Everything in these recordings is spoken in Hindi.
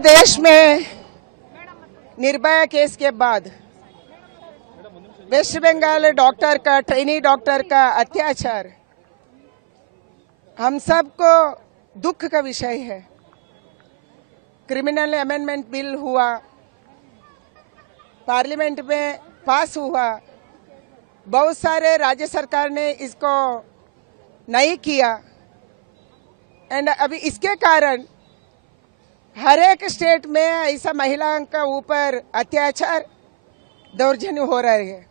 देश में निर्भया केस के बाद वेस्ट बंगाल डॉक्टर का, ट्रेनी डॉक्टर का अत्याचार हम सबको दुख का विषय है। क्रिमिनल अमेंडमेंट बिल हुआ, पार्लियामेंट में पास हुआ, बहुत सारे राज्य सरकार ने इसको नहीं किया एंड अभी इसके कारण हर एक स्टेट में ऐसा महिलाओं का ऊपर अत्याचार दौर्जन्य हो रहा है।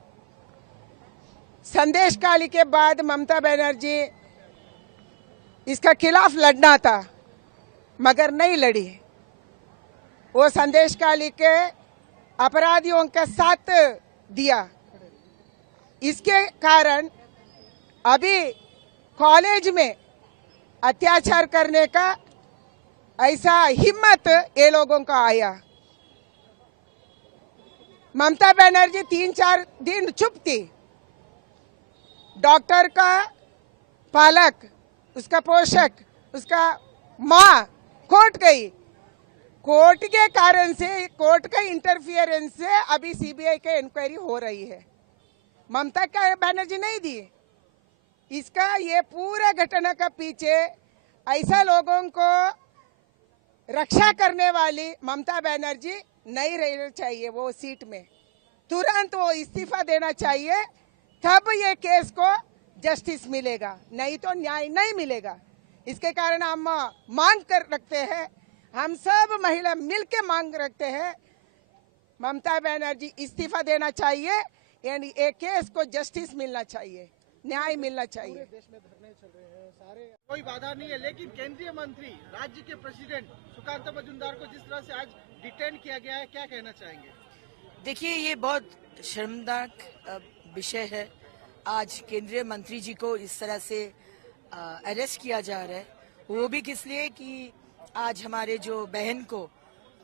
संदेश काली के बाद ममता बनर्जी इसका खिलाफ लड़ना था मगर नहीं लड़ी। वो संदेश काली के अपराधियों का साथ दिया। इसके कारण अभी कॉलेज में अत्याचार करने का ऐसा हिम्मत ये लोगों का आया। ममता बनर्जी 3-4 दिन चुप थी। डॉक्टर का पालक, उसका पोषक, उसका माँ कोर्ट गई। कोर्ट के कारण से, कोर्ट का इंटरफियरेंस से अभी सीबीआई का इंक्वायरी हो रही है। ममता का बनर्जी नहीं दी। इसका ये पूरा घटना का पीछे ऐसा लोगों को रक्षा करने वाली ममता बनर्जी नहीं रहना चाहिए। वो सीट में तुरंत वो इस्तीफा देना चाहिए, तब ये केस को जस्टिस मिलेगा, नहीं तो न्याय नहीं मिलेगा। इसके कारण हम मांग कर रखते हैं, हम सब महिला मिलकर मांग रखते हैं, ममता बनर्जी इस्तीफा देना चाहिए एंड ये केस को जस्टिस मिलना चाहिए, न्याय मिलना चाहिए। देश में धरने चल रहे हैं, सारे कोई बाधा नहीं है, लेकिन केंद्रीय मंत्री, राज्य के प्रेसिडेंट सुकांत मजूमदार को जिस तरह से आज डिटेन किया गया है, क्या कहना चाहेंगे? देखिए, ये बहुत शर्मनाक विषय है। आज केंद्रीय मंत्री जी को इस तरह से अरेस्ट किया जा रहा है, वो भी किस लिए कि आज हमारे जो बहन को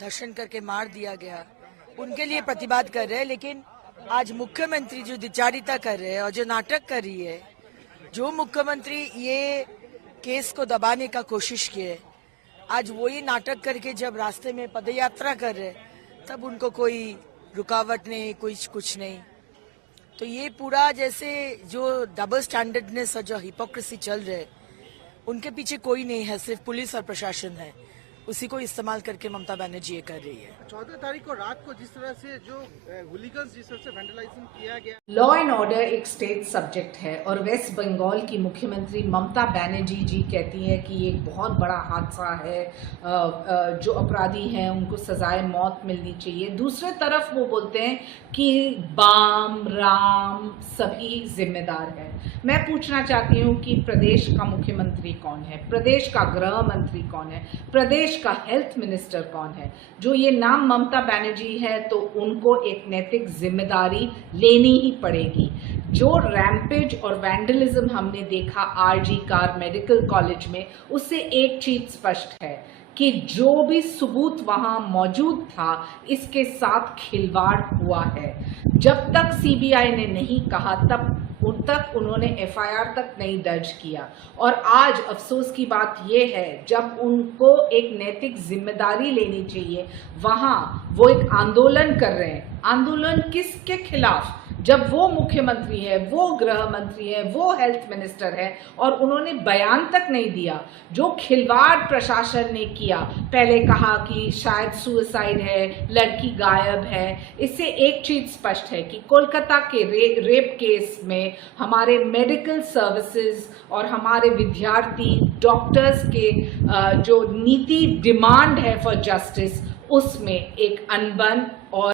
धर्षण करके मार दिया गया, उनके लिए प्रतिवाद कर रहे हैं। लेकिन आज मुख्यमंत्री जो द्विचारिता कर रहे हैं और जो नाटक कर रही है, जो मुख्यमंत्री ये केस को दबाने का कोशिश किए, आज वही नाटक करके जब रास्ते में पदयात्रा कर रहे तब उनको कोई रुकावट नहीं, कुछ नहीं। तो ये पूरा जैसे जो डबल स्टैंडर्डनेस और जो हिपोक्रेसी चल रहे, उनके पीछे कोई नहीं है, सिर्फ पुलिस और प्रशासन है। उसी को इस्तेमाल करके ममता बनर्जी ये कर रही है। 14 तारीख को रात को जिस तरह से जो हुलिगन्स जिस तरह से वैंडलाइजेशन किया गया। लॉ एंड ऑर्डर एक स्टेट सब्जेक्ट है और वेस्ट बंगाल की मुख्यमंत्री ममता बनर्जी जी कहती है कि ये एक बहुत बड़ा हादसा है, जो अपराधी हैं उनको सजाए मौत मिलनी चाहिए। दूसरे तरफ वो बोलते हैं कि बाम राम सभी जिम्मेदार हैं। मैं पूछना चाहती हूँ कि प्रदेश का मुख्यमंत्री कौन है, प्रदेश का गृह मंत्री कौन है, प्रदेश का हेल्थ मिनिस्टर कौन है? जो ये नाम ममता बनर्जी है तो उनको एक नैतिक जिम्मेदारी लेनी ही पड़ेगी। जो रैम्पेज और वैंडलिज्म हमने देखा आरजी कार मेडिकल कॉलेज में, उससे एक चीज स्पष्ट है कि जो भी सबूत वहां मौजूद था, इसके साथ खिलवाड़ हुआ है। जब तक सीबीआई ने नहीं कहा तब उन तक उन्होंने एफआईआर तक नहीं दर्ज किया। और आज अफसोस की बात यह है, जब उनको एक नैतिक जिम्मेदारी लेनी चाहिए, वहां वो एक आंदोलन कर रहे हैं। आंदोलन किसके खिलाफ? जब वो मुख्यमंत्री है, वो गृह मंत्री है, वो हेल्थ मिनिस्टर है और उन्होंने बयान तक नहीं दिया। जो खिलवाड़ प्रशासन ने किया, पहले कहा कि शायद सुसाइड है, लड़की गायब है। इससे एक चीज स्पष्ट है कि कोलकाता के रेप केस में हमारे मेडिकल सर्विसेज और हमारे विद्यार्थी, डॉक्टर्स के जो नीति डिमांड है फॉर जस्टिस, उसमें एक अनबन और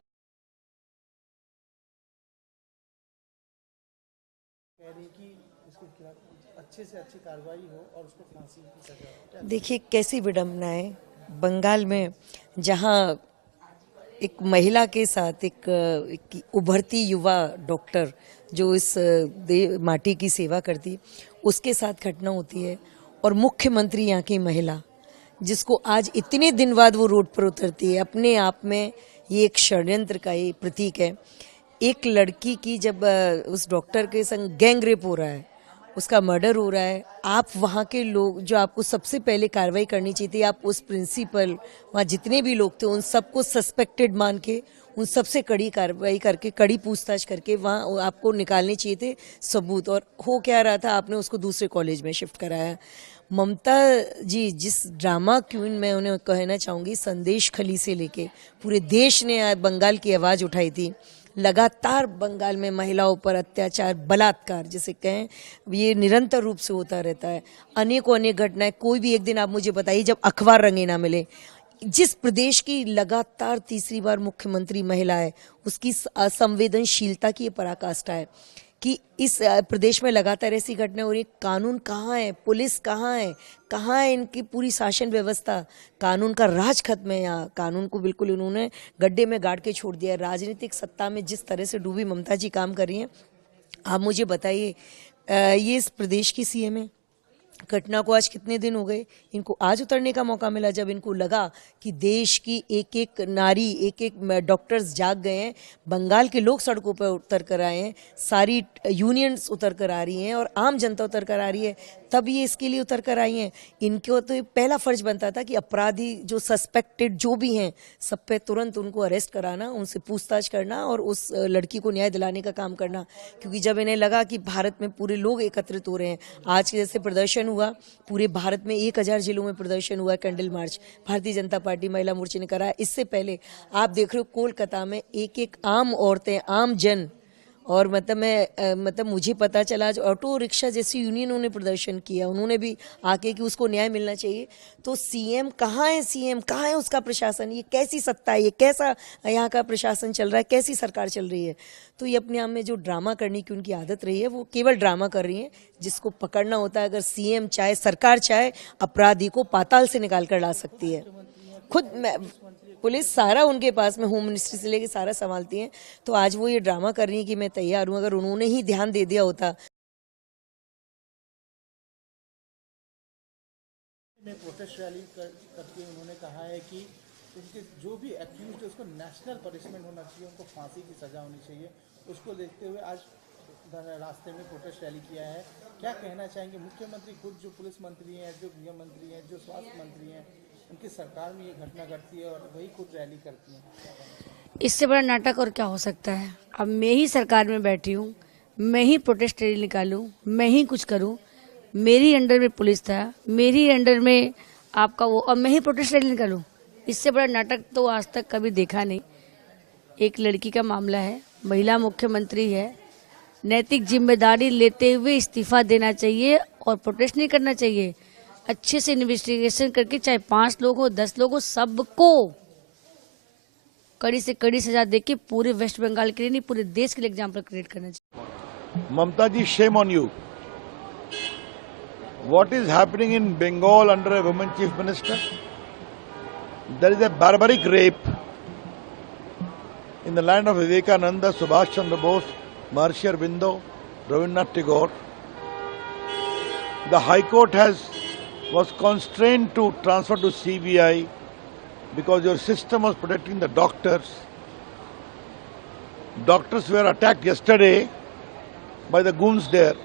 अच्छे से अच्छी कार्रवाई हो और उसको फांसी की सजा। देखिए कैसी विडंबना है बंगाल में, जहां एक महिला के साथ एक उभरती युवा डॉक्टर जो इस माटी की सेवा करती, उसके साथ घटना होती है और मुख्यमंत्री यहाँ की महिला, जिसको आज इतने दिन बाद वो रोड पर उतरती है, अपने आप में ये एक षड्यंत्र का ये प्रतीक है। एक लड़की की जब उस डॉक्टर के संग गैंग रेप हो रहा है उसका मर्डर हो रहा है, आप वहाँ के लोग जो आपको सबसे पहले कार्रवाई करनी चाहिए थी, आप उस प्रिंसिपल वहाँ जितने भी लोग थे उन सबको सस्पेक्टेड मान के उन सबसे कड़ी कार्रवाई करके कड़ी पूछताछ करके वहाँ आपको निकालने चाहिए थे सबूत। और हो क्या रहा था, आपने उसको दूसरे कॉलेज में शिफ्ट कराया। ममता जी जिस ड्रामा क्वीन, मैं उन्हें कहना चाहूँगी, संदेश खली से लेके पूरे देश ने बंगाल की आवाज़ उठाई थी। लगातार बंगाल में महिलाओं पर अत्याचार, बलात्कार जिसे कहें, ये निरंतर रूप से होता रहता है। अनेकों अनेक घटनाएं, कोई भी एक दिन आप मुझे बताइए जब अखबार रंगे ना मिले। जिस प्रदेश की लगातार तीसरी बार मुख्यमंत्री महिला है, उसकी संवेदनशीलता की ये पराकाष्ठा है कि इस प्रदेश में लगातार ऐसी घटनाएं हो रही है। कानून कहाँ है, पुलिस कहाँ है इनकी पूरी शासन व्यवस्था? कानून का राज खत्म है यहाँ। कानून को बिल्कुल इन्होंने गड्ढे में गाड़ के छोड़ दिया है। राजनीतिक सत्ता में जिस तरह से डूबी ममता जी काम कर रही हैं, आप मुझे बताइए, ये इस प्रदेश की सीएम है। घटना को आज कितने दिन हो गए, इनको आज उतरने का मौका मिला जब इनको लगा कि देश की एक एक नारी, एक एक डॉक्टर्स जाग गए हैं, बंगाल के लोग सड़कों पर उतर कर आए हैं, सारी यूनियंस उतर कर आ रही हैं और आम जनता उतर कर आ रही है, तब ये इसके लिए उतर कर आई हैं। इनको तो पहला फर्ज बनता था कि अपराधी जो सस्पेक्टेड जो भी हैं सब पे तुरंत उनको अरेस्ट कराना, उनसे पूछताछ करना और उस लड़की को न्याय दिलाने का काम करना। क्योंकि जब इन्हें लगा कि भारत में पूरे लोग एकत्रित हो रहे हैं, आज के जैसे प्रदर्शन हुआ, पूरे भारत में 1000 जिलों में प्रदर्शन हुआ, candle march Bharatiya Janata party महिला मोर्चे ने कराया। इससे पहले आप देख रहे हो कोलकाता में एक एक आम औरतें, आम जन, और मतलब मुझे पता चला आज ऑटो रिक्शा जैसी यूनियनों ने प्रदर्शन किया, उन्होंने भी आके कि उसको न्याय मिलना चाहिए। तो सीएम कहाँ है, सीएम कहाँ है, उसका प्रशासन? ये कैसी सत्ता है, ये कैसा यहाँ का प्रशासन चल रहा है, कैसी सरकार चल रही है? तो ये अपने आप में जो ड्रामा करने की उनकी आदत रही है, वो केवल ड्रामा कर रही है। जिसको पकड़ना होता है, अगर सीएम चाहे, सरकार चाहे, अपराधी को पाताल से निकाल कर ला सकती है। खुद पुलिस सारा उनके पास में, होम मिनिस्ट्री से लेके सारा संभालती हैं। तो आज वो ये ड्रामा कर रही है कि मैं तैयार हूँ, अगर उन्होंने ही ध्यान दे दिया होता। में प्रोटेस्ट रैली करके उन्होंने कहा है कि उनके जो भी एक्यूज है उसको नेशनल पनिशमेंट होना चाहिए, उनको फांसी की सजा होनी चाहिए। उसको देखते हुए आज रास्ते में प्रोटेस्ट रैली किया है। क्या कहना चाहेंगे? मुख्यमंत्री खुद जो पुलिस मंत्री हैं, जो गृह मंत्री हैं, जो स्वास्थ्य मंत्री हैं, उनकी सरकार में ये घटना घटती है और वही खुद रैली करती हैं। इससे बड़ा नाटक और क्या हो सकता है? अब मैं ही सरकार में बैठी हूँ, मैं ही प्रोटेस्ट रैली निकालूं, मैं ही कुछ करूं, मेरी अंडर में पुलिस था, मेरी अंडर में आपका वो, और मैं ही प्रोटेस्ट रैली निकालूं। इससे बड़ा नाटक तो आज तक कभी देखा नहीं। एक लड़की का मामला है, महिला मुख्यमंत्री है, नैतिक जिम्मेदारी लेते हुए इस्तीफा देना चाहिए और प्रोटेस्ट नहीं करना चाहिए। अच्छे से इन्वेस्टिगेशन करके, चाहे 5 लोग हो, 10 लोग हो, सबको कड़ी से कड़ी सजा देके पूरे वेस्ट बंगाल के लिए नहीं, पूरे देश के लिए एग्जाम्पल क्रिएट करना चाहिए। Mamta ji, shame on you. What is happening in Bengal under a woman chief minister? There is a barbaric rape in the land of Vivekananda, Subhash Chandra Bose, Maharishi Aurobindo, Rabindranath Tagore. The High Court was constrained to transfer to CBI because your system was protecting the doctors. Doctors were attacked yesterday by the goons there,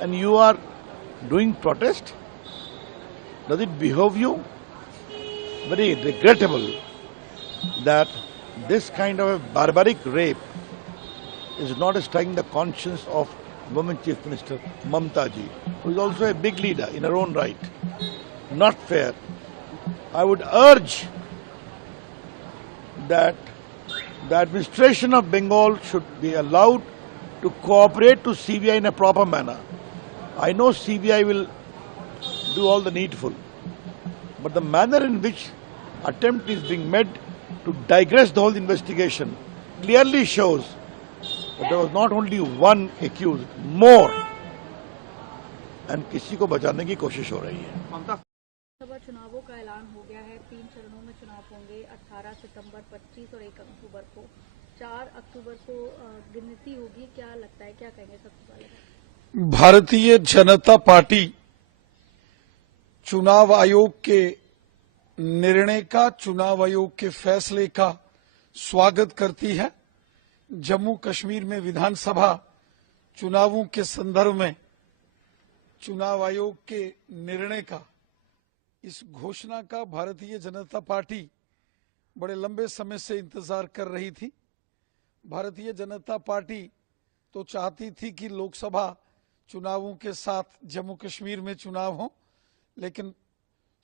and you are doing protest? Does it behove you? Very regrettable that this kind of a barbaric rape is not striking the conscience of woman chief minister Mamta ji, who is also a big leader in her own right. Not fair. I would urge that the administration of Bengal should be allowed to cooperate to CBI in a proper manner. I know CBI will do all the needful, but the manner in which attempt is being made to digress the whole investigation clearly shows that there was not only one accused, more, and किसी को बचाने की कोशिश हो रही है। लोकसभा चुनावों का ऐलान हो गया है। 3 चरणों में चुनाव होंगे, 18 सितंबर, 25 और 1 अक्टूबर को। 4 अक्टूबर को गिनती होगी। क्या लगता है, क्या कहेंगे सबसे पहले? भारतीय जनता पार्टी चुनाव आयोग के निर्णय का, चुनाव आयोग के फैसले का स्वागत करती है। जम्मू कश्मीर में विधानसभा चुनावों के संदर्भ में चुनाव आयोग के निर्णय का, इस घोषणा का भारतीय जनता पार्टी बड़े लंबे समय से इंतजार कर रही थी। भारतीय जनता पार्टी तो चाहती थी कि लोकसभा चुनावों के साथ जम्मू कश्मीर में चुनाव हो, लेकिन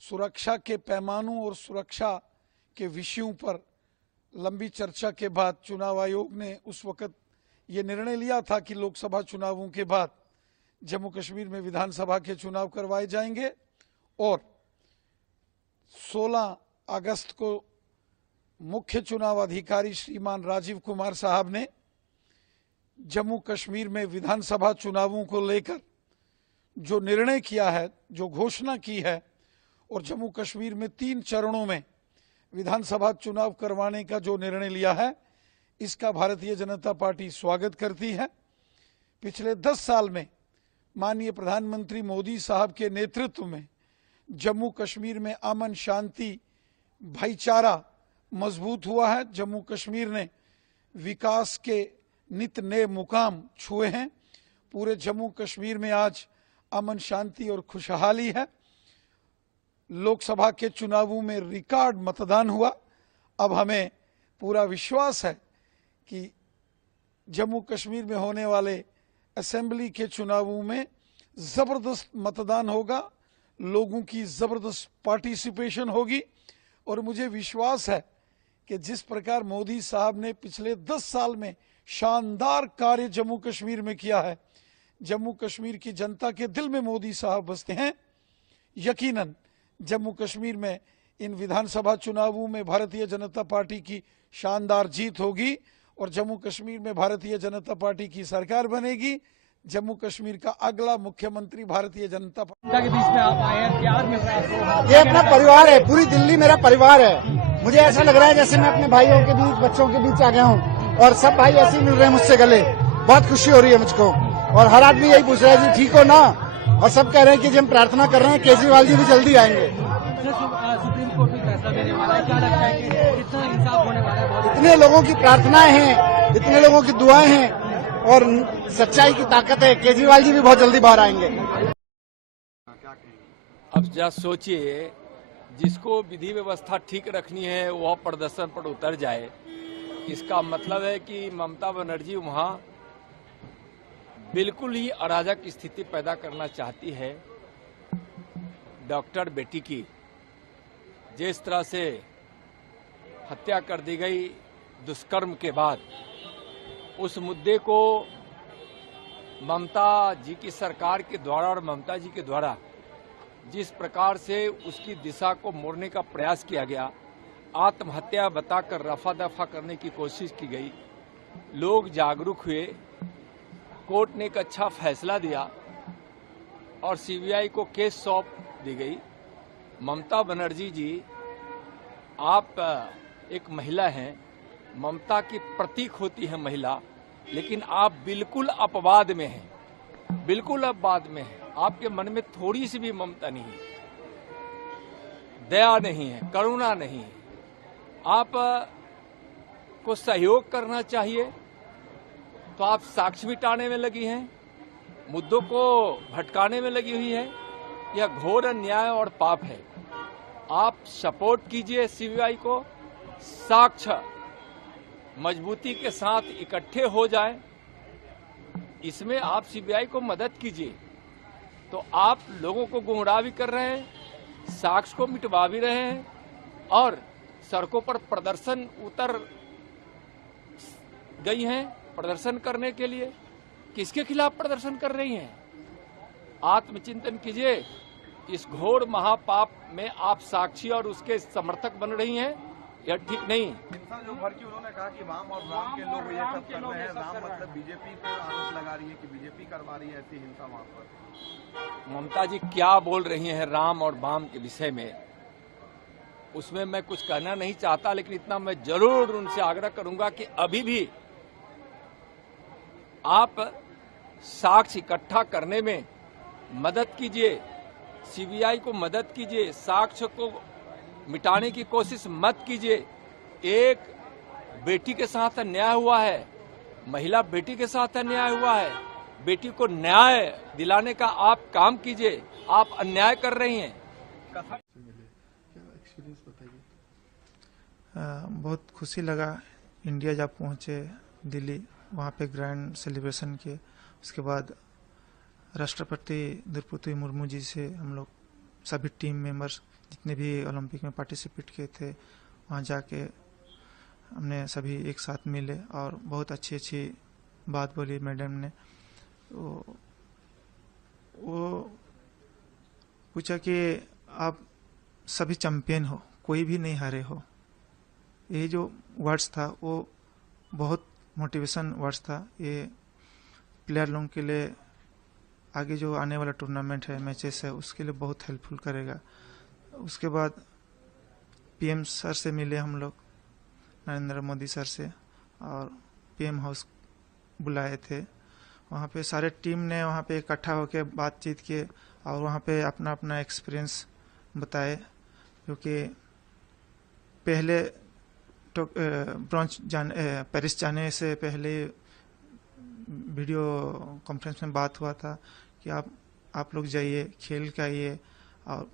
सुरक्षा के पैमानों और सुरक्षा के विषयों पर लंबी चर्चा के बाद चुनाव आयोग ने उस वक्त ये निर्णय लिया था कि लोकसभा चुनावों के बाद जम्मू कश्मीर में विधानसभा के चुनाव करवाए जाएंगे और 16 अगस्त को मुख्य चुनाव अधिकारी श्रीमान राजीव कुमार साहब ने जम्मू कश्मीर में विधानसभा चुनावों को लेकर जो निर्णय किया है, जो घोषणा की है और जम्मू कश्मीर में 3 चरणों में विधानसभा चुनाव करवाने का जो निर्णय लिया है, इसका भारतीय जनता पार्टी स्वागत करती है। पिछले 10 साल में माननीय प्रधानमंत्री मोदी साहब के नेतृत्व में जम्मू कश्मीर में अमन, शांति, भाईचारा मजबूत हुआ है। जम्मू कश्मीर ने विकास के नित नए मुकाम छुए हैं। पूरे जम्मू कश्मीर में आज अमन, शांति और खुशहाली है। लोकसभा के चुनावों में रिकॉर्ड मतदान हुआ। अब हमें पूरा विश्वास है कि जम्मू कश्मीर में होने वाले असेंबली के चुनावों में जबरदस्त मतदान होगा, लोगों की जबरदस्त पार्टिसिपेशन होगी और मुझे विश्वास है कि जिस प्रकार मोदी साहब ने पिछले 10 साल में शानदार कार्य जम्मू कश्मीर में किया है, जम्मू कश्मीर की जनता के दिल में मोदी साहब बसते हैं। यकीनन जम्मू कश्मीर में इन विधानसभा चुनावों में भारतीय जनता पार्टी की शानदार जीत होगी और जम्मू कश्मीर में भारतीय जनता पार्टी की सरकार बनेगी। जम्मू कश्मीर का अगला मुख्यमंत्री भारतीय जनता पार्टी के बीच में आप आए हैं, प्यार मिल रहा है आपको? ये अपना परिवार है, पूरी दिल्ली मेरा परिवार है। मुझे ऐसा लग रहा है जैसे मैं अपने भाइयों के बीच, बच्चों के बीच आ गया हूँ और सब भाई ऐसे ही मिल रहे हैं मुझसे गले। बहुत खुशी हो रही है मुझको और हर आदमी यही पूछ रहा है जी ठीक हो ना, और सब कह रहे हैं कि जी हम प्रार्थना कर रहे हैं केजरीवाल जी भी जल्दी आएंगे। सुप्रीम कोर्ट भी फैसला देने वाला है, क्या लगता है कि कितना इंसाफ होने वाला है? इतने लोगों की प्रार्थनाएं हैं, इतने लोगों की दुआएं हैं और सच्चाई की ताकत है। केजरीवाल जी भी बहुत जल्दी बाहर आएंगे। अब जरा सोचिए, जिसको विधि व्यवस्था ठीक रखनी है वह प्रदर्शन पर उतर जाए, इसका मतलब है कि ममता बनर्जी वहां बिल्कुल ही अराजक स्थिति पैदा करना चाहती है। डॉक्टर बेटी की जिस तरह से हत्या कर दी गई दुष्कर्म के बाद, उस मुद्दे को ममता जी की सरकार के द्वारा और ममता जी के द्वारा जिस प्रकार से उसकी दिशा को मोड़ने का प्रयास किया गया, आत्महत्या बताकर रफा दफा करने की कोशिश की गई, लोग जागरूक हुए, कोर्ट ने एक अच्छा फैसला दिया और सीबीआई को केस सौंप दी गई। ममता बनर्जी जी, आप एक महिला हैं, ममता की प्रतीक होती है महिला, लेकिन आप बिल्कुल अपवाद में हैं, बिल्कुल अपवाद में हैं। आपके मन में थोड़ी सी भी ममता नहीं है, दया नहीं है, करुणा नहीं है। आप को सहयोग करना चाहिए तो आप साक्ष्य मिटाने में लगी हैं, मुद्दों को भटकाने में लगी हुई है। यह घोर अन्याय और पाप है। आप सपोर्ट कीजिए सीबीआई को, साक्ष्य मजबूती के साथ इकट्ठे हो जाएं, इसमें आप सीबीआई को मदद कीजिए। तो आप लोगों को गुमराह भी कर रहे हैं, साक्ष्य को मिटवा भी रहे हैं और सड़कों पर प्रदर्शन उतर गई हैं प्रदर्शन करने के लिए। किसके खिलाफ प्रदर्शन कर रही हैं? आत्मचिंतन कीजिए। इस घोर महापाप में आप साक्षी और उसके समर्थक बन रही हैं, यह ठीक नहीं। जो भर की उन्होंने कहा कि वाम और वाम के लोग ये सब कर रहे हैं, वाम मतलब बीजेपी पे आरोप लगा रही है कि बीजेपी करवा रही है ऐसी हिंसा वहां पर। ममता जी क्या बोल रही हैं राम और वाम के विषय में, उसमें मैं कुछ कहना नहीं चाहता, लेकिन इतना मैं जरूर उनसे आग्रह करूंगा कि अभी भी आप साक्ष्य इकट्ठा करने में मदद कीजिए, सीबीआई को मदद कीजिए, साक्ष्य को मिटाने की कोशिश मत कीजिए। एक बेटी के साथ अन्याय हुआ है, महिला बेटी के साथ अन्याय हुआ है, बेटी को न्याय दिलाने का आप काम कीजिए, आप अन्याय कर रही हैं। बहुत खुशी लगा, इंडिया जब पहुंचे दिल्ली, वहाँ पे ग्रैंड सेलिब्रेशन किए। उसके बाद राष्ट्रपति द्रौपदी मुर्मू जी से हम लोग सभी टीम मेंबर्स जितने भी ओलंपिक में पार्टिसिपेट किए थे, वहाँ जाके हमने सभी एक साथ मिले और बहुत अच्छी अच्छी बात बोली मैडम ने। वो पूछा कि आप सभी चैंपियन हो, कोई भी नहीं हारे हो। ये जो वर्ड्स था वो बहुत मोटिवेशन वर्ड्स था। ये प्लेयर लोगों के लिए आगे जो आने वाला टूर्नामेंट है, मैचेस है, उसके लिए बहुत हेल्पफुल करेगा। उसके बाद पीएम सर से मिले हम लोग, नरेंद्र मोदी सर से, और पीएम हाउस बुलाए थे। वहाँ पे सारे टीम ने वहाँ पे इकट्ठा होकर बातचीत किए और वहाँ पे अपना अपना एक्सपीरियंस बताए, क्योंकि पहले तो पेरिस जाने से पहले वीडियो कॉन्फ्रेंस में बात हुआ था कि आप लोग जाइए, खेल के आइए और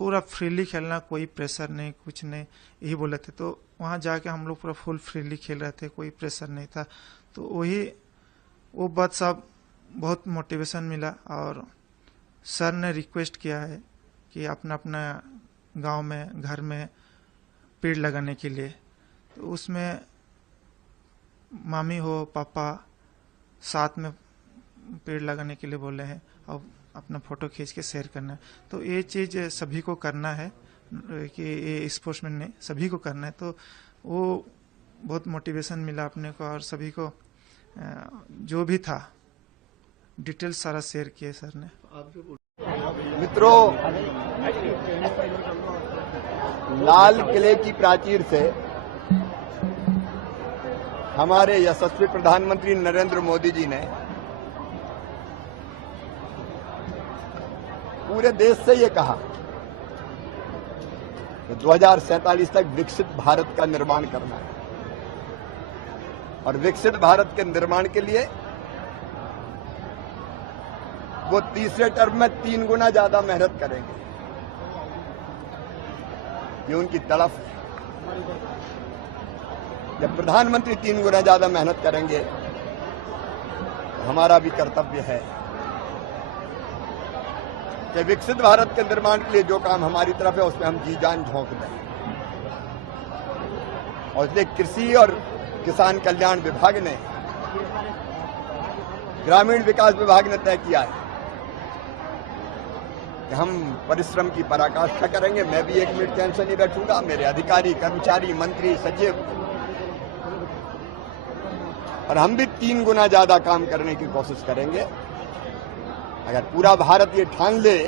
पूरा फ्रीली खेलना, कोई प्रेशर नहीं, कुछ नहीं, यही बोले थे। तो वहाँ जाके हम लोग पूरा फुल फ्रीली खेल रहे थे, कोई प्रेशर नहीं था। तो वो बात सब बहुत मोटिवेशन मिला। और सर ने रिक्वेस्ट किया है कि अपना अपना गांव में, घर में पेड़ लगाने के लिए। तो उसमें मामी हो, पापा साथ में पेड़ लगाने के लिए बोले हैं और अपना फोटो खींच के शेयर करना है। तो ये चीज़ सभी को करना है कि ये स्पोर्ट्समैन ने सभी को करना है। तो वो बहुत मोटिवेशन मिला अपने को, और सभी को जो भी था डिटेल सारा शेयर किए सर ने। मित्रों, लाल किले की प्राचीर से हमारे यशस्वी प्रधानमंत्री नरेंद्र मोदी जी ने पूरे देश से ये कहा कि 2047 तक विकसित भारत का निर्माण करना है, और विकसित भारत के निर्माण के लिए वो तीसरे टर्म में 3 गुना ज्यादा मेहनत करेंगे। ये उनकी तड़फ है। जब प्रधानमंत्री 3 गुना ज्यादा मेहनत करेंगे तो हमारा भी कर्तव्य है कि विकसित भारत के निर्माण के लिए जो काम हमारी तरफ है उसमें हम जी जान झोंक दें। और इसलिए कृषि और किसान कल्याण विभाग ने, ग्रामीण विकास विभाग ने तय किया है कि हम परिश्रम की पराकाष्ठा करेंगे। मैं भी 1 मिनट चैन से नहीं बैठूंगा, मेरे अधिकारी, कर्मचारी, मंत्री, सचिव, और हम भी 3 गुना ज्यादा काम करने की कोशिश करेंगे। अगर पूरा भारत ये ठान ले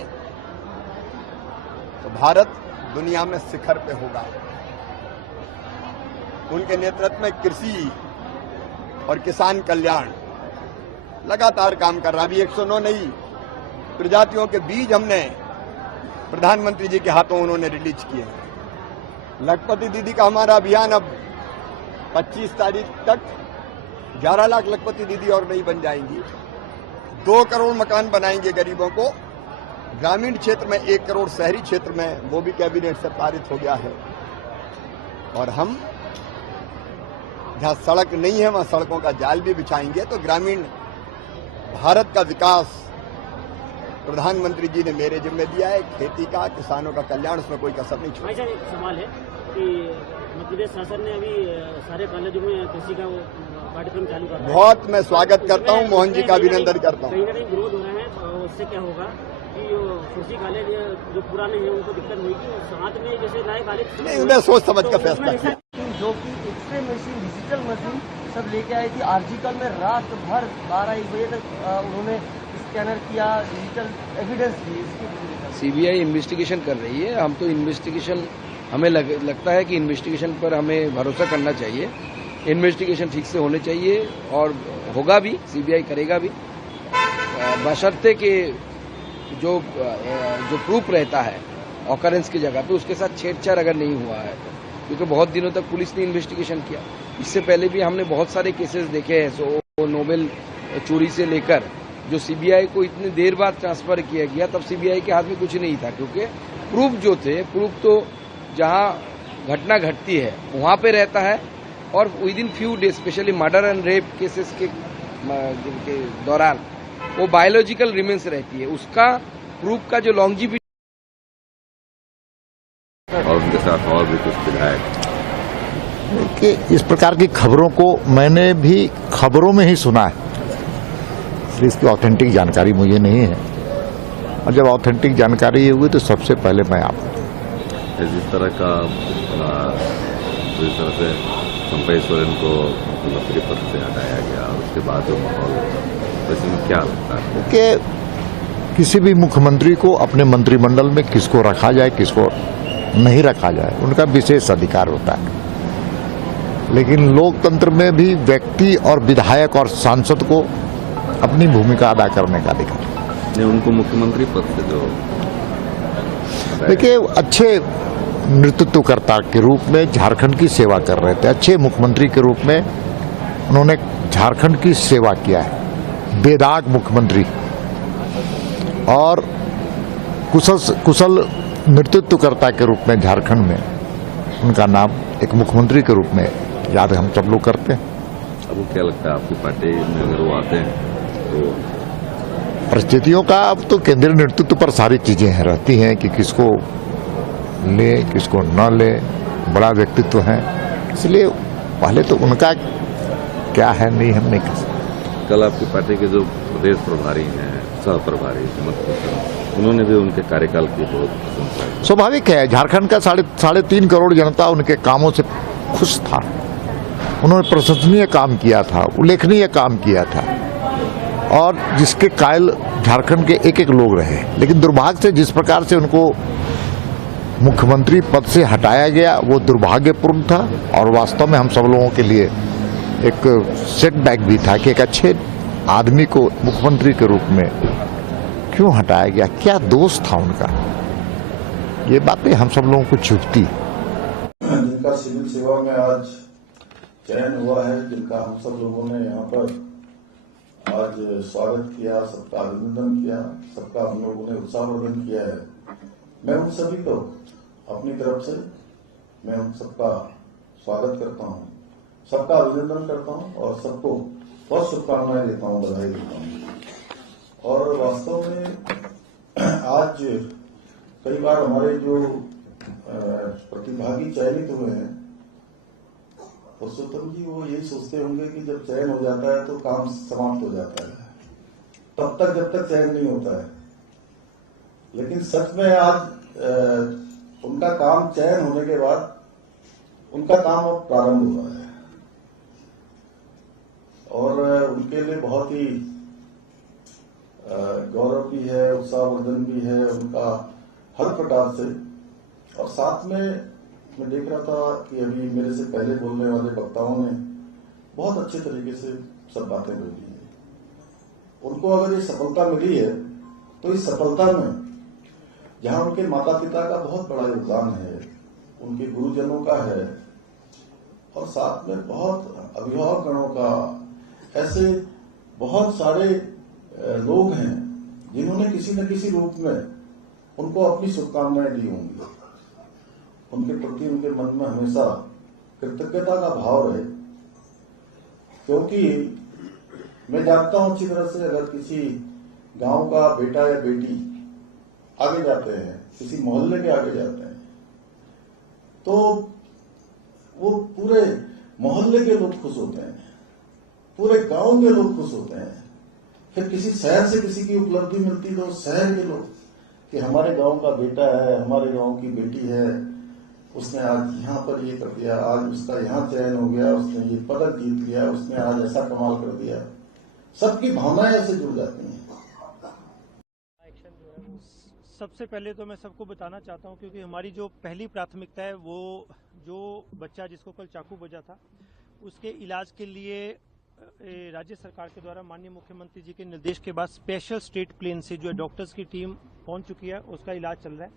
तो भारत दुनिया में शिखर पे होगा। उनके नेतृत्व में कृषि और किसान कल्याण लगातार काम कर रहा। अभी 109 नई प्रजातियों के बीज हमने प्रधानमंत्री जी के हाथों उन्होंने रिलीज किए। लखपति दीदी का हमारा अभियान अब 25 तारीख तक 11 लाख लखपति दीदी और नहीं बन जाएंगी। 2 करोड़ मकान बनाएंगे गरीबों को। ग्रामीण क्षेत्र में 1 करोड़, शहरी क्षेत्र में वो भी कैबिनेट से पारित हो गया है। और हम जहां सड़क नहीं है वहां सड़कों का जाल भी बिछाएंगे। तो ग्रामीण भारत का विकास प्रधानमंत्री जी ने मेरे जिम्मे दिया है। खेती का, किसानों का कल्याण, उसमें कोई कसर नहीं छोड़ा। एक सवाल है कि मध्य प्रदेश शासन ने अभी सारे कॉलेजों में कृषि का पाठ्यक्रम चालू कर रहा है। बहुत मैं स्वागत करता हूं, मोहन जी का अभिनंदन करता हूं। कहीं ना कहीं विरोध हो रहे हैं, उससे क्या होगा कि कृषि कॉलेज जो पुराने हैं उनको दिक्कत होगी, और साथ में जैसे नए कॉलेज नहीं, उन्हें सोच समझ कर फैसला किया। जो कि एक्सरे मशीन, डिजिटल मशीन सब लेके आए थी। आर्टिकल में रात भर 12-1 बजे तक उन्होंने स्कैनर किया, डिजिटल एविडेंस दी। सीबीआई इन्वेस्टिगेशन कर रही है। हम तो इन्वेस्टिगेशन, हमें लगता है कि इन्वेस्टिगेशन पर हमें भरोसा करना चाहिए। इन्वेस्टिगेशन ठीक से होने चाहिए और होगा भी, सीबीआई करेगा भी, बशर्ते कि जो प्रूफ रहता है ऑकरेंस की जगह पे उसके साथ छेड़छाड़ अगर नहीं हुआ है। क्योंकि बहुत दिनों तक पुलिस ने इन्वेस्टिगेशन किया। इससे पहले भी हमने बहुत सारे केसेस देखे हैं। नोबेल चोरी से लेकर जो सीबीआई को इतनी देर बाद ट्रांसफर किया गया, तब सीबीआई के हाथ में कुछ नहीं था, क्योंकि प्रूफ जो थे, प्रूफ तो जहां घटना घटती है वहां पे रहता है, और with in few days, specially murder and rape cases के दौरान वो बायोलॉजिकल रिमेन्स रहती है, उसका प्रूफ का जो लॉन्जिविटी। और उनके साथ और भी कुछ विधायक कि इस प्रकार की खबरों को मैंने भी खबरों में ही सुना है, इसलिए इसकी ऑथेंटिक जानकारी मुझे नहीं है, और जब ऑथेंटिक जानकारी हुई तो सबसे पहले मैं आप जिस तरह का जिस तरह से चंपई सोरेन को मुख्यमंत्री पद से हटाया गया, उसके बाद जो माहौल, वैसे में क्या लगता है कि किसी भी मुख्यमंत्री को अपने मंत्रिमंडल में किसको रखा जाए किसको नहीं रखा जाए उनका विशेष अधिकार होता है, लेकिन लोकतंत्र में भी व्यक्ति और विधायक और सांसद को अपनी भूमिका अदा करने का अधिकार नहीं। उनको मुख्यमंत्री पद से जो देखिए, अच्छे नेतृत्वकर्ता के रूप में झारखंड की सेवा कर रहे थे, अच्छे मुख्यमंत्री के रूप में उन्होंने झारखंड की सेवा किया है, बेदाग मुख्यमंत्री, और कुशल नेतृत्वकर्ता के रूप में झारखंड में उनका नाम एक मुख्यमंत्री के रूप में याद हम सब लोग करते हैं। अब वो क्या लगता है आपकी पार्टी में अगर वो आते हैं तो परिस्थितियों का अब तो केंद्रीय नेतृत्व पर सारी चीजें रहती हैं कि किसको ले किसको न ले, बड़ा व्यक्तित्व है, इसलिए पहले तो उनका क्या है नहीं हम नहीं कह सकते। कल आपकी पार्टी के जो प्रदेश प्रभारी हैं, सह प्रभारी, उन्होंने भी उनके कार्यकाल की बहुत प्रशंसा की। स्वाभाविक है, झारखंड का साढ़े 3 करोड़ जनता उनके कामों से खुश था, उन्होंने प्रशंसनीय काम किया था, उल्लेखनीय काम किया था, और जिसके कायल झारखंड के एक लोग रहे, लेकिन दुर्भाग्य से जिस प्रकार से उनको मुख्यमंत्री पद से हटाया गया वो दुर्भाग्यपूर्ण था, और वास्तव में हम सब लोगों के लिए एक सेटबैक भी था कि एक अच्छे आदमी को मुख्यमंत्री के रूप में क्यों हटाया गया, क्या दोष था उनका, ये बातें हम सब लोगों को चुभती। जिनका सिविल सेवा में आज चयन हुआ है, जिनका हम सब लोगों ने यहाँ पर आज स्वागत किया, सबका अभिनंदन किया, सबका हम लोगों ने उत्साहवर्धन किया है, मैं उन सभी को अपनी तरफ से मैं उन सबका स्वागत करता हूँ, सबका अभिनंदन करता हूँ और सबको बहुत शुभकामनाएं देता हूँ, बधाई देता हूँ। और वास्तव में आज कई बार हमारे जो प्रतिभागी चयनित हुए हैं, पुरुषोत्तम जी वो यही सोचते होंगे कि जब चयन हो जाता है तो काम समाप्त हो जाता है, तब तक जब तक चयन नहीं होता है, लेकिन सच में आज उनका काम चयन होने के बाद उनका काम अब प्रारंभ हुआ है, और उनके लिए बहुत ही गौरव भी है, उत्साहवर्धन भी है उनका हर प्रकार से। और साथ में मैं देख रहा था कि अभी मेरे से पहले बोलने वाले वक्ताओं ने बहुत अच्छे तरीके से सब बातें बोली हैं। उनको अगर ये सफलता मिली है तो इस सफलता में जहां उनके माता पिता का बहुत बड़ा योगदान है, उनके गुरुजनों का है, और साथ में बहुत अभिभावक गणों का, ऐसे बहुत सारे लोग हैं जिन्होंने किसी न किसी रूप में उनको अपनी शुभकामनाएं दी होंगी, उनके प्रति उनके मन में हमेशा कृतज्ञता का भाव रहे, क्योंकि मैं जानता हूं अच्छी तरह से अगर किसी गांव का बेटा या बेटी आगे जाते हैं, किसी मोहल्ले के आगे जाते हैं, तो वो पूरे मोहल्ले के लोग खुश होते हैं, पूरे गांव के लोग खुश होते हैं। फिर किसी शहर से किसी की उपलब्धि मिलती तो शहर के लोग कि हमारे गांव का बेटा है, हमारे गांव की बेटी है, उसने आज यहाँ पर ये कर दिया, आज उसका यहाँ चयन हो गया, उसने ये पदक जीत लिया, उसने आज ऐसा कमाल कर दिया, सबकी भावनाएं ऐसे जुड़ जाती हैं। सबसे पहले तो मैं सबको बताना चाहता हूं, क्योंकि हमारी जो पहली प्राथमिकता है वो जो बच्चा जिसको कल चाकू बजा था उसके इलाज के लिए राज्य सरकार के द्वारा माननीय मुख्यमंत्री जी के निर्देश के बाद स्पेशल स्टेट प्लेन से जो डॉक्टर्स की टीम पहुंच चुकी है, उसका इलाज चल रहा है,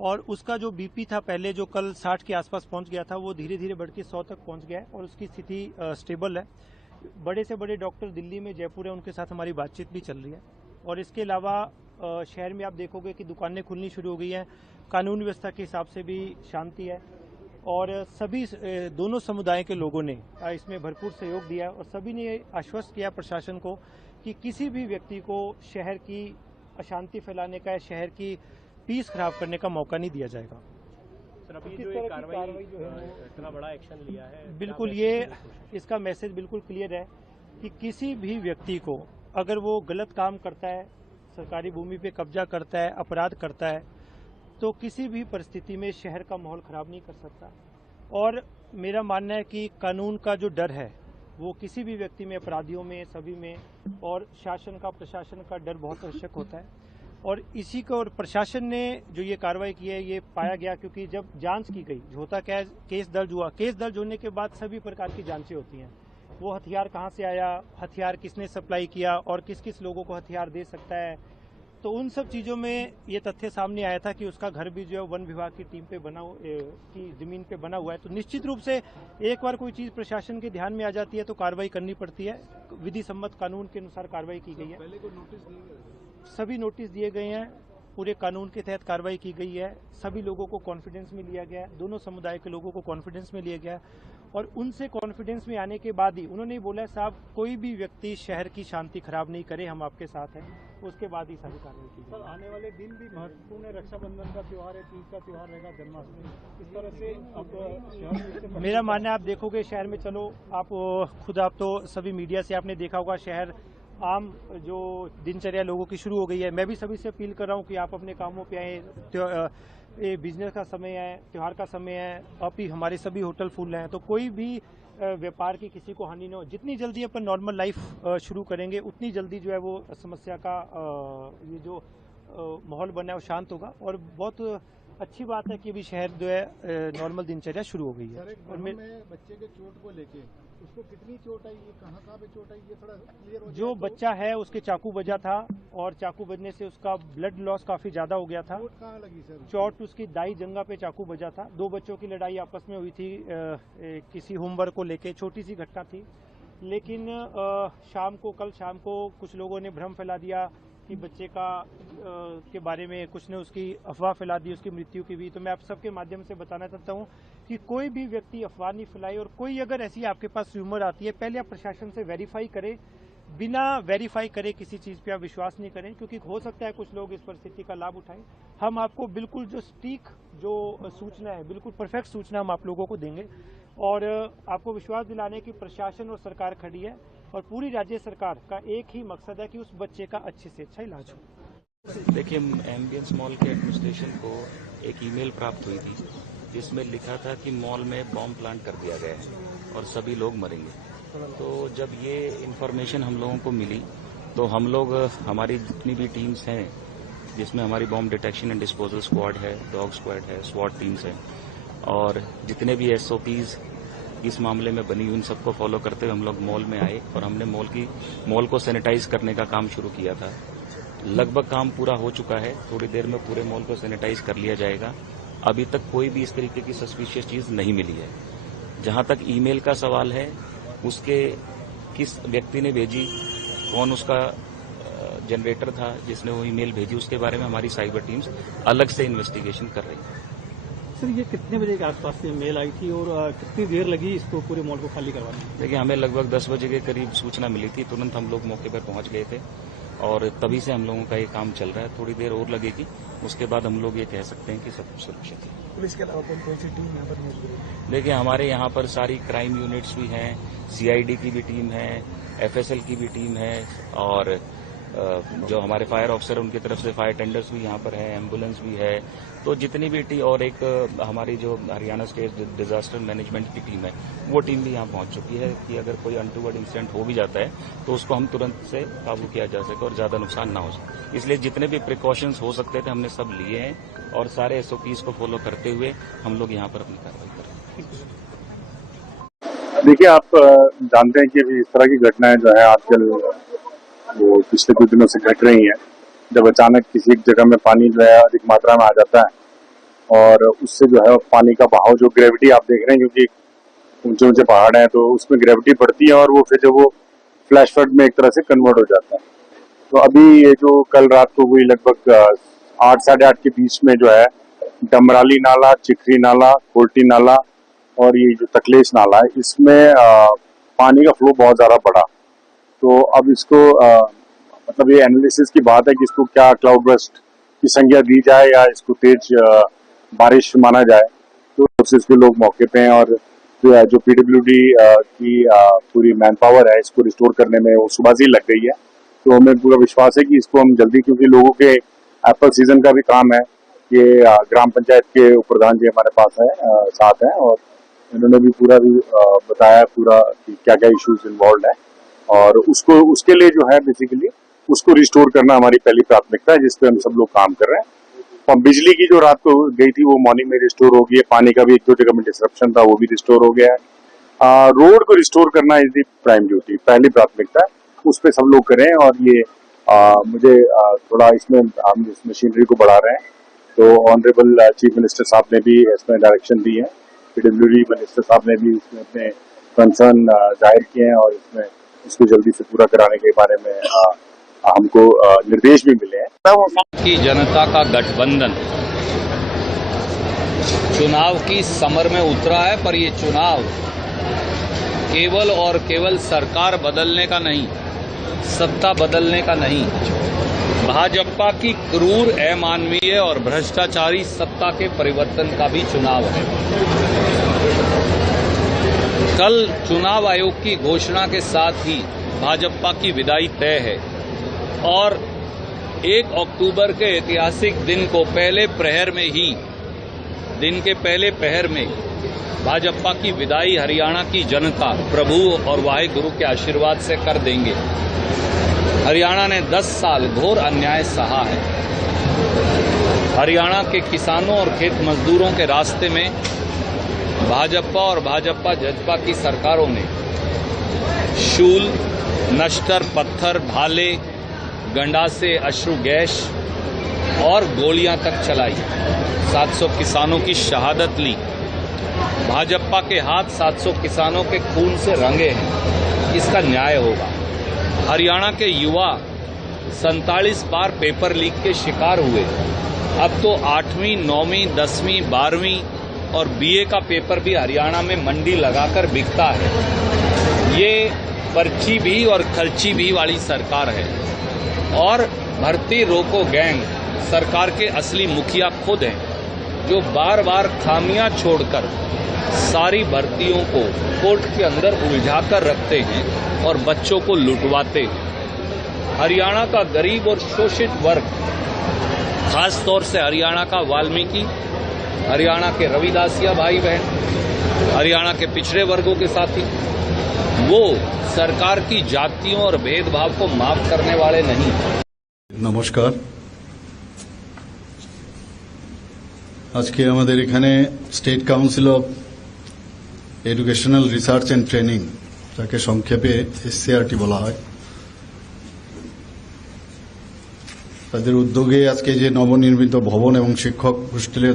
और उसका जो बीपी था पहले जो कल 60 के आसपास पहुंच गया था वो धीरे धीरे बढ़ के 100 तक पहुंच गया है और उसकी स्थिति स्टेबल है। बड़े से बड़े डॉक्टर दिल्ली में, जयपुर है, उनके साथ हमारी बातचीत भी चल रही है। और इसके अलावा शहर में आप देखोगे कि दुकानें खुलनी शुरू हो गई हैं, कानून व्यवस्था के हिसाब से भी शांति है और सभी दोनों समुदाय के लोगों ने इसमें भरपूर सहयोग दिया और सभी ने आश्वस्त किया प्रशासन को कि किसी भी व्यक्ति को शहर की अशांति फैलाने का या शहर की पीस खराब करने का मौका नहीं दिया जाएगा। सर, अभी जो ये कार्रवाई जो है इतना बड़ा एक्शन लिया है, बिल्कुल ये इसका मैसेज बिल्कुल क्लियर है कि किसी भी व्यक्ति को अगर वो गलत काम करता है, सरकारी भूमि पे कब्जा करता है, अपराध करता है, तो किसी भी परिस्थिति में शहर का माहौल खराब नहीं कर सकता। और मेरा मानना है कि कानून का जो डर है वो किसी भी व्यक्ति में, अपराधियों में, सभी में, और शासन का, प्रशासन का डर बहुत आवश्यक होता है। और इसी को, और प्रशासन ने जो ये कार्रवाई की है ये पाया गया क्योंकि जब जांच की गई, होता क्या है, केस दर्ज हुआ, केस दर्ज होने के बाद सभी प्रकार की जांचें होती हैं। वो हथियार कहाँ से आया, हथियार किसने सप्लाई किया और किस किस लोगों को हथियार दे सकता है, तो उन सब चीज़ों में ये तथ्य सामने आया था कि उसका घर भी जो है वन विभाग की टीम पे की जमीन पे बना हुआ है। तो निश्चित रूप से एक बार कोई चीज़ प्रशासन के ध्यान में आ जाती है तो कार्रवाई करनी पड़ती है। विधि सम्मत कानून के अनुसार कार्रवाई की गई है। पहले को नोटिस दिए गए? सभी नोटिस दिए गए हैं, पूरे कानून के तहत कार्रवाई की गई है। सभी लोगों को कॉन्फिडेंस में लिया गया है, दोनों समुदाय के लोगों को कॉन्फिडेंस में लिया गया है और उनसे कॉन्फिडेंस में आने के बाद ही उन्होंने बोला, साहब कोई भी व्यक्ति शहर की शांति खराब नहीं करे, हम आपके साथ हैं। उसके बाद ही सारी कार्रवाई की गई। सर, आने वाले दिन भी महत्वपूर्ण है, रक्षाबंधन का त्योहार है, तीज का त्योहार रहेगा, जन्माष्टमी, इस तरह से अब शहर में मेरा मानना है, आप देखोगे शहर में, चलो आप खुद, आप तो सभी मीडिया से आपने देखा होगा, शहर आम जो दिनचर्या लोगों की शुरू हो गई है। मैं भी सभी से अपील कर रहा हूँ कि आप अपने कामों पे आए। ये बिजनेस का समय है, त्योहार का समय है, अब ही हमारे सभी होटल फुल हैं, तो कोई भी व्यापार की किसी को हानि न हो। जितनी जल्दी अपन नॉर्मल लाइफ शुरू करेंगे उतनी जल्दी जो है वो समस्या का ये जो माहौल बना है वो शांत होगा। और बहुत अच्छी बात है कि अभी शहर जो है नॉर्मल दिनचर्या शुरू हो गई है। और में बच्चे के चोट को लेके उसको कितनी चोट आई, कहाँ पे चोट आई, ये थोड़ा क्लियर हो जाए। जो बच्चा है उसके चाकू बजा था और चाकू बजने से उसका ब्लड लॉस काफी ज्यादा हो गया था। चोट कहाँ लगी सर? चोट उसकी दाई जंगा पे चाकू बजा था। दो बच्चों की लड़ाई आपस में हुई थी किसी होमवर्क को लेके, छोटी सी घटना थी। लेकिन कल शाम को कुछ लोगों ने भ्रम फैला दिया कि बच्चे का के बारे में, कुछ ने उसकी अफवाह फैला दी उसकी मृत्यु की भी। तो मैं आप सबके माध्यम से बताना चाहता हूं कि कोई भी व्यक्ति अफवाह नहीं फैलाए और कोई अगर ऐसी आपके पास र्यूमर आती है, पहले आप प्रशासन से वेरीफाई करें। बिना वेरीफाई करे किसी चीज पे आप विश्वास नहीं करें, क्योंकि हो सकता है कुछ लोग इस परिस्थिति का लाभ उठाएं। हम आपको बिल्कुल जो सटीक जो सूचना है, बिल्कुल परफेक्ट सूचना हम आप लोगों को देंगे और आपको विश्वास दिलाने की प्रशासन और सरकार खड़ी है और पूरी राज्य सरकार का एक ही मकसद है कि उस बच्चे का अच्छे से अच्छा इलाज हो। देखिए, एम्बियंस मॉल के एडमिनिस्ट्रेशन को एक ईमेल प्राप्त हुई थी जिसमें लिखा था कि मॉल में बॉम्ब प्लांट कर दिया गया है और सभी लोग मरेंगे। तो जब ये इन्फॉर्मेशन हम लोगों को मिली तो हम लोग, हमारी जितनी भी टीम्स हैं जिसमें हमारी bomb detection and disposal squad है, डॉग स्क्वाड है, स्वॉट टीम्स हैं और जितने भी SOPs इस मामले में बनी हुई, उन सबको फॉलो करते हुए हम लोग मॉल में आए और हमने मॉल को सैनिटाइज करने का काम शुरू किया था। लगभग काम पूरा हो चुका है, थोड़ी देर में पूरे मॉल को सैनिटाइज कर लिया जाएगा। अभी तक कोई भी इस तरीके की सस्पिशियस चीज नहीं मिली है। जहां तक ईमेल का सवाल है, उसके किस व्यक्ति ने भेजी, कौन उसका जनरेटर था जिसने वो ईमेल भेजी, उसके बारे में हमारी साइबर टीम्स अलग से इन्वेस्टिगेशन कर रही है। सर, ये कितने बजे के आसपास से मेल आई थी और कितनी देर लगी इसको पूरे मॉल को खाली करवाने में? देखिए, हमें लगभग 10 बजे के करीब सूचना मिली थी, तुरंत हम लोग मौके पर पहुंच गए थे और तभी से हम लोगों का ये काम चल रहा है। थोड़ी देर और लगेगी, उसके बाद हम लोग ये कह सकते हैं कि सब कुछ सुरक्षित है। पुलिस के अलावा कौन सी टीम यहाँ पर मौजूद है? देखिए, हमारे यहाँ पर सारी क्राइम यूनिट्स भी हैं, CID की भी टीम है, FSL की भी टीम है और जो हमारे फायर ऑफिसर उनकी तरफ से फायर टेंडर्स भी यहाँ पर हैं, एम्बुलेंस भी है। तो जितनी भी टीम और एक हमारी जो हरियाणा स्टेट डिजास्टर मैनेजमेंट की टीम है, वो टीम भी यहाँ पहुँच चुकी है कि अगर कोई अनटूवर्ड इंसिडेंट हो भी जाता है तो उसको हम तुरंत से काबू किया जा सके और ज्यादा नुकसान ना हो सके। इसलिए जितने भी प्रिकॉशंस हो सकते थे हमने सब लिए हैं और सारे SOPs को फॉलो करते हुए हम लोग यहाँ पर अपनी कार्रवाई कर रहे हैं। देखिए, आप जानते हैं कि अभी इस तरह की घटनाएं जो है आजकल वो पिछले कुछ दिनों से घट रही हैं। जब अचानक किसी एक जगह में पानी जो है अधिक मात्रा में आ जाता है और उससे जो है पानी का बहाव, जो ग्रेविटी आप देख रहे हैं, क्योंकि ऊंचे ऊंचे पहाड़ हैं, तो उसमें ग्रेविटी पड़ती है और वो फिर जब वो फ्लैश फ्लड में एक तरह से कन्वर्ट हो जाता है। तो अभी ये जो कल रात को हुई लगभग 8 साढ़े 8 के बीच में जो है डमराली नाला, चिखरी नाला, कोल्टी नाला और ये जो तकलेश नाला है, इसमें पानी का फ्लो बहुत ज्यादा बढ़ा। तो अब इसको मतलब ये एनालिसिस की बात है कि इसको क्या क्लाउड बर्स्ट की संज्ञा दी जाए या इसको तेज बारिश माना जाए। तो फोर्सेस के लोग मौके पे हैं और जो पीडब्ल्यूडी की पूरी मैन पावर है इसको रिस्टोर करने में वो सुबाजी लग गई है। तो हमें पूरा विश्वास है कि इसको हम जल्दी, क्योंकि लोगों के एप्पल सीजन का भी काम है, ये ग्राम पंचायत के प्रधान जी हमारे पास है, साथ हैं और इन्होंने भी पूरा भी बताया पूरा कि क्या क्या इश्यूज इन्वॉल्व है और उसको उसके लिए जो है बेसिकली उसको रिस्टोर करना हमारी पहली प्राथमिकता है, जिस पे हम सब लोग काम कर रहे हैं। और बिजली की जो रात को गई थी वो मॉर्निंग में रिस्टोर हो गई है, पानी का भी 1-2 जगह में डिसरप्शन था वो भी रिस्टोर हो गया है। रोड को रिस्टोर करना इज दी प्राइम ड्यूटी, पहली प्राथमिकता है, उस पर सब लोग करें। और ये मुझे थोड़ा इसमें हम इस मशीनरी को बढ़ा रहे हैं, तो ऑनरेबल चीफ मिनिस्टर साहब ने भी इसमें डायरेक्शन दी है, पीडब्ल्यूडी मिनिस्टर साहब ने भी इसमें अपने कंसर्न जाहिर किए हैं और इसमें इसको जल्दी से पूरा कराने के बारे में हमको निर्देश भी मिले हैं। की जनता का गठबंधन चुनाव की समर में उतरा है, पर ये चुनाव केवल और केवल सरकार बदलने का नहीं, सत्ता बदलने का नहीं, भाजपा की क्रूर, अमानवीय और भ्रष्टाचारी सत्ता के परिवर्तन का भी चुनाव है। कल चुनाव आयोग की घोषणा के साथ ही भाजपा की विदाई तय है और 1 अक्टूबर के ऐतिहासिक दिन को पहले प्रहर में ही, दिन के पहले पहर में भाजपा की विदाई हरियाणा की जनता प्रभु और वाहिगुरु के आशीर्वाद से कर देंगे। हरियाणा ने 10 साल घोर अन्याय सहा है। हरियाणा के किसानों और खेत मजदूरों के रास्ते में भाजपा और भाजपा की सरकारों ने शूल, नश्तर, पत्थर, भाले, गंडासे, अश्रु गैस और गोलियां तक चलाई। 700 किसानों की शहादत ली। भाजपा के हाथ 700 किसानों के खून से रंगे हैं। इसका न्याय होगा। हरियाणा के युवा 47 बार पेपर लीक के शिकार हुए। अब तो 8वीं, 9वीं, 10वीं, 12वीं और बीए का पेपर भी हरियाणा में मंडी लगाकर बिकता है। ये पर्ची भी और खर्ची भी वाली सरकार है और भर्ती रोको गैंग सरकार के असली मुखिया खुद हैं, जो बार बार खामियां छोड़कर सारी भर्तियों को कोर्ट के अंदर उलझाकर रखते हैं और बच्चों को लुटवाते हैं। हरियाणा का गरीब और शोषित वर्ग, खास तौर से हरियाणा का वाल्मीकि, हरियाणा के रविदासिया भाई बहन, हरियाणा के पिछड़े वर्गों के साथी, वो सरकार की जातियों और भेदभाव को माफ करने वाले नहीं। नमस्कार। আজকে আমাদের এখানে state council of educational research and training, যাকে সংক্ষেপে এসসিআরটি বলা হয়, তাদের উদ্যোগে আজকে যে নবনির্মিত ভবন এবং শিক্ষক হোস্টেলের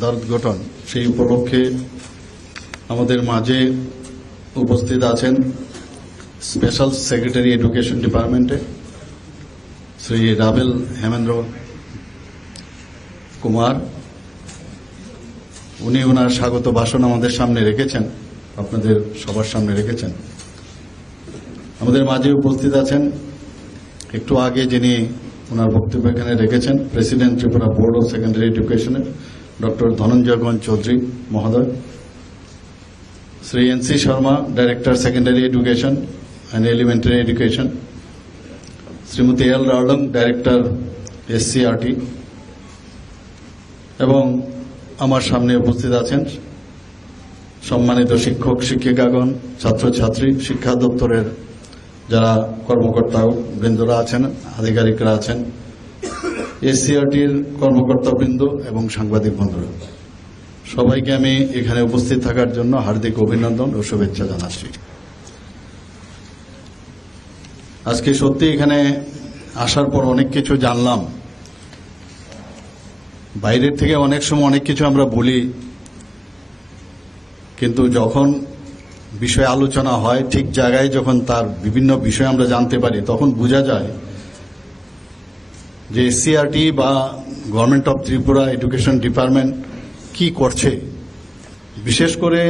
দ্বারোদ্ঘাটন, সেই উপলক্ষে আমাদের মাঝে উপস্থিত আছেন স্পেশাল সেক্রেটারি এডুকেশন ডিপার্টমেন্টে শ্রী রাভেল হেমেন্দ্র কুমার। উনি ওনার স্বাগত ভাষণ আমাদের সামনে রেখেছেন, আপনাদের সবার সামনে রেখেছেন। আমাদের মাঝে উপস্থিত আছেন একটু আগে যিনি ওনার বক্তব্য এখানে রেখেছেন, president Tripura board of secondary এডুকেশনের ডক্টর ধনঞ্জয়গঞ্জ চৌধুরী মহোদয়, Shri NC Sharma, director secondary education and elementary education, Shrimati L Raolong, director SCERT, এবং আমার সামনে উপস্থিত আছেন সম্মানিত শিক্ষক শিক্ষিকাগণ, ছাত্রছাত্রী, শিক্ষা দপ্তরের যারা কর্মকর্তা বৃন্দরা আছেন, আধিকারিকরা আছেন, এসসিআরটির কর্মকর্তাবৃন্দ এবং সাংবাদিক বন্ধুরা, সবাইকে আমি এখানে উপস্থিত থাকার জন্য হার্দিক অভিনন্দন ও শুভেচ্ছা জানাচ্ছি। আজকে সত্যি এখানে আসার পর অনেক কিছু জানলাম। বাইরের থেকে অনেক সময় অনেক কিছু আমরা বলি, কিন্তু যখন বিষয়ে আলোচনা হয়, ঠিক জায়গায় যখন তার বিভিন্ন বিষয় আমরা জানতে পারি, তখন বোঝা যায় যে এসসিআরটি বা government of Tripura education department কি করছে। বিশেষ করে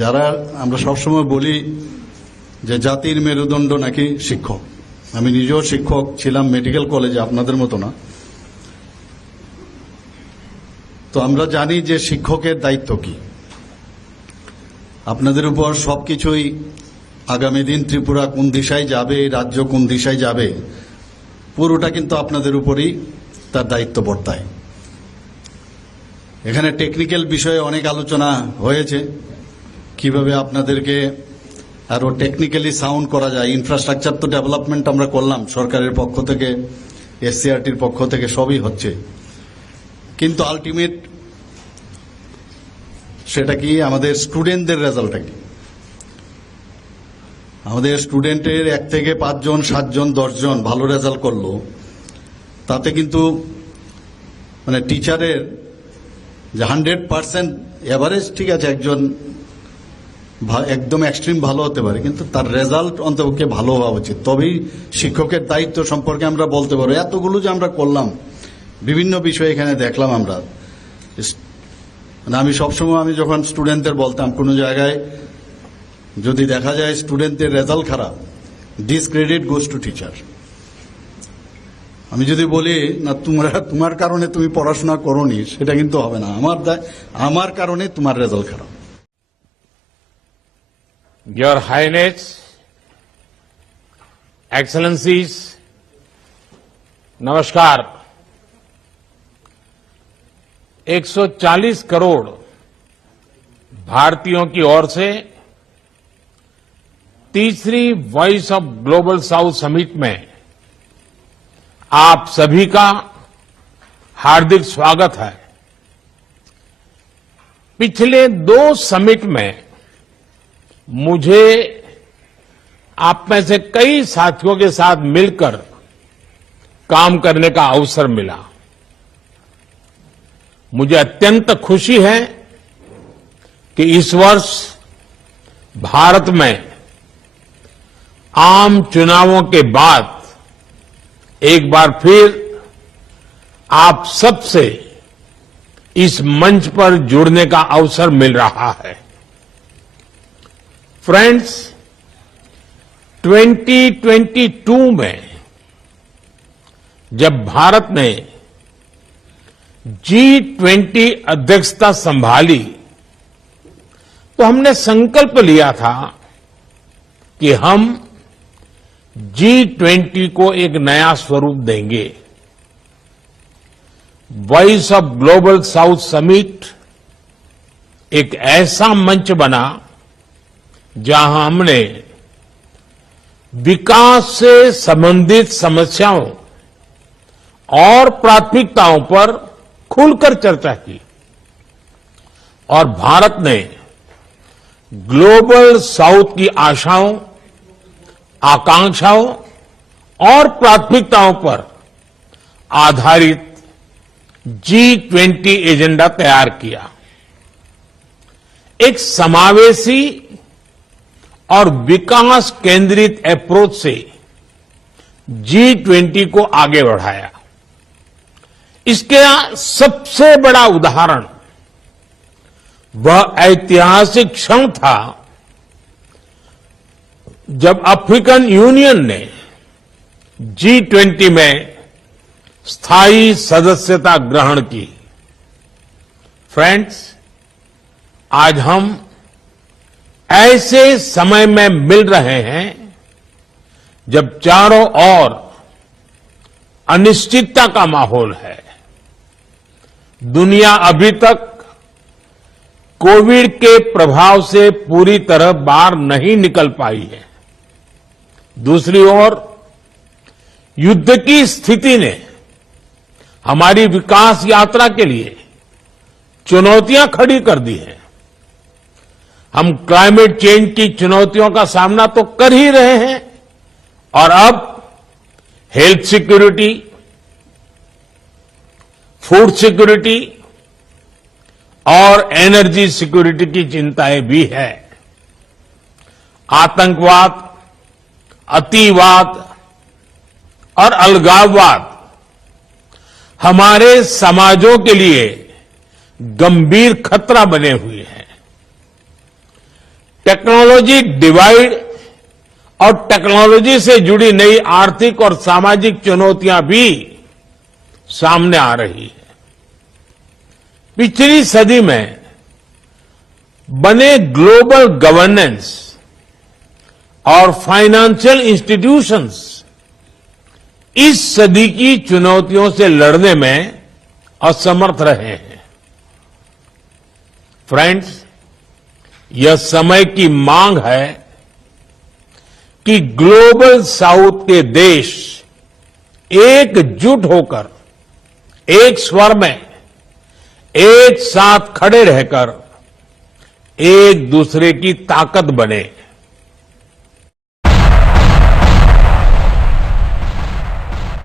যারা আমরা সবসময় বলি যে জাতির মেরুদণ্ড নাকি শিক্ষক। আমি নিজেও শিক্ষক ছিলাম মেডিকেল কলেজে, আপনাদের মতো না। তো আমরা জানি যে শিক্ষকের দায়িত্ব কি। আপনাদের উপর সবকিছুই আগামী দিন ত্রিপুরা কোন দিশায় যাবে, রাজ্য কোন দিশায় যাবে, পুরোটা কিন্তু আপনাদের উপরই তার দায়িত্ব বর্তায়। এখানে টেকনিক্যাল বিষয়ে অনেক আলোচনা হয়েছে, কিভাবে আপনাদেরকে আরো টেকনিক্যালি সাউন্ড করা যায়। ইনফ্রাস্ট্রাকচার তো ডেভেলপমেন্ট আমরা করলাম সরকারের পক্ষ থেকে, এসসিআরটির পক্ষ থেকে, সবই হচ্ছে, কিন্তু আলটিমেট সেটা কি, আমাদের স্টুডেন্টদের রেজাল্টটা কি। আমাদের স্টুডেন্টের 1 থেকে 5 জন 7 জন 10 জন ভালো রেজাল্ট করলো, তাতে কিন্তু মানে টিচারের যে 100% এভারেজ, ঠিক আছে, একজন একদম এক্সট্রিম ভালো হতে পারে, কিন্তু তার রেজাল্ট অন্তপক্ষে ভালো হওয়া উচিত। তবেই শিক্ষকের দায়িত্ব সম্পর্কে আমরা বলতে পারবো। এতগুলো যে আমরা করলাম, বিভিন্ন বিষয় এখানে দেখলাম আমরা। আমি সবসময় আমি যখন স্টুডেন্টদের বলতাম, কোনো জায়গায় যদি দেখা যায় স্টুডেন্টদের রেজাল্ট খারাপ, ডিসক্রেডিট গোজ টু টিচার। আমি যদি বলি না তোমার কারণে তুমি পড়াশোনা করোনি, সেটা কিন্তু হবে না। আমার কারণে তোমার রেজাল্ট খারাপ। Your Highness, Excellencies, नमस्कार। 140 करोड़ भारतीयों की ओर से तीसरी voice of global south summit में आप सभी का हार्दिक स्वागत है। पिछले 2 समिट में मुझे आप में से कई साथियों के साथ मिलकर काम करने का अवसर मिला। मुझे अत्यंत खुशी है कि इस वर्ष भारत में आम चुनावों के बाद एक बार फिर आप सबसे इस मंच पर जुड़ने का अवसर मिल रहा है। फ्रेंड्स, 2022 में जब भारत ने G20 अध्यक्षता संभाली, तो हमने संकल्प लिया था कि हम G20 को एक नया स्वरूप देंगे। Voice of global south summit एक ऐसा मंच बना जहां हमने विकास से संबंधित समस्याओं और प्राथमिकताओं पर खुलकर चर्चा की, और भारत ने ग्लोबल साउथ की आशाओं, आकांक्षाओं और प्राथमिकताओं पर आधारित G20 एजेंडा तैयार किया। एक समावेशी और विकास केंद्रित अप्रोच से G20 को आगे बढ़ाया। इसके सबसे बड़ा उदाहरण वह ऐतिहासिक क्षण था जब अफ्रीकन यूनियन ने G20 में स्थायी सदस्यता ग्रहण की। फ्रेंड्स, आज हम ऐसे समय में मिल रहे हैं जब चारों ओर अनिश्चितता का माहौल है। दुनिया अभी तक कोविड के प्रभाव से पूरी तरह बाहर नहीं निकल पाई है। दूसरी ओर युद्ध की स्थिति ने हमारी विकास यात्रा के लिए चुनौतियां खड़ी कर दी हैं। हम क्लाइमेट चेंज की चुनौतियों का सामना तो कर ही रहे हैं, और अब हेल्थ सिक्योरिटी, फूड सिक्योरिटी और एनर्जी सिक्योरिटी की चिंताएं भी है। आतंकवाद, अतिवाद और अलगाववाद हमारे समाजों के लिए गंभीर खतरा बने हुए हैं। टेक्नोलॉजी डिवाइड और टेक्नोलॉजी से जुड़ी नई आर्थिक और सामाजिक चुनौतियां भी सामने आ रही है। पिछली सदी में बने ग्लोबल गवर्नेंस और फाइनेंशियल इंस्टीट्यूशंस इस सदी की चुनौतियों से लड़ने में असमर्थ रहे हैं। फ्रेंड्स, यह समय की मांग है कि ग्लोबल साउथ के देश एकजुट होकर, एक स्वर में, एक साथ खड़े रहकर एक दूसरे की ताकत बने।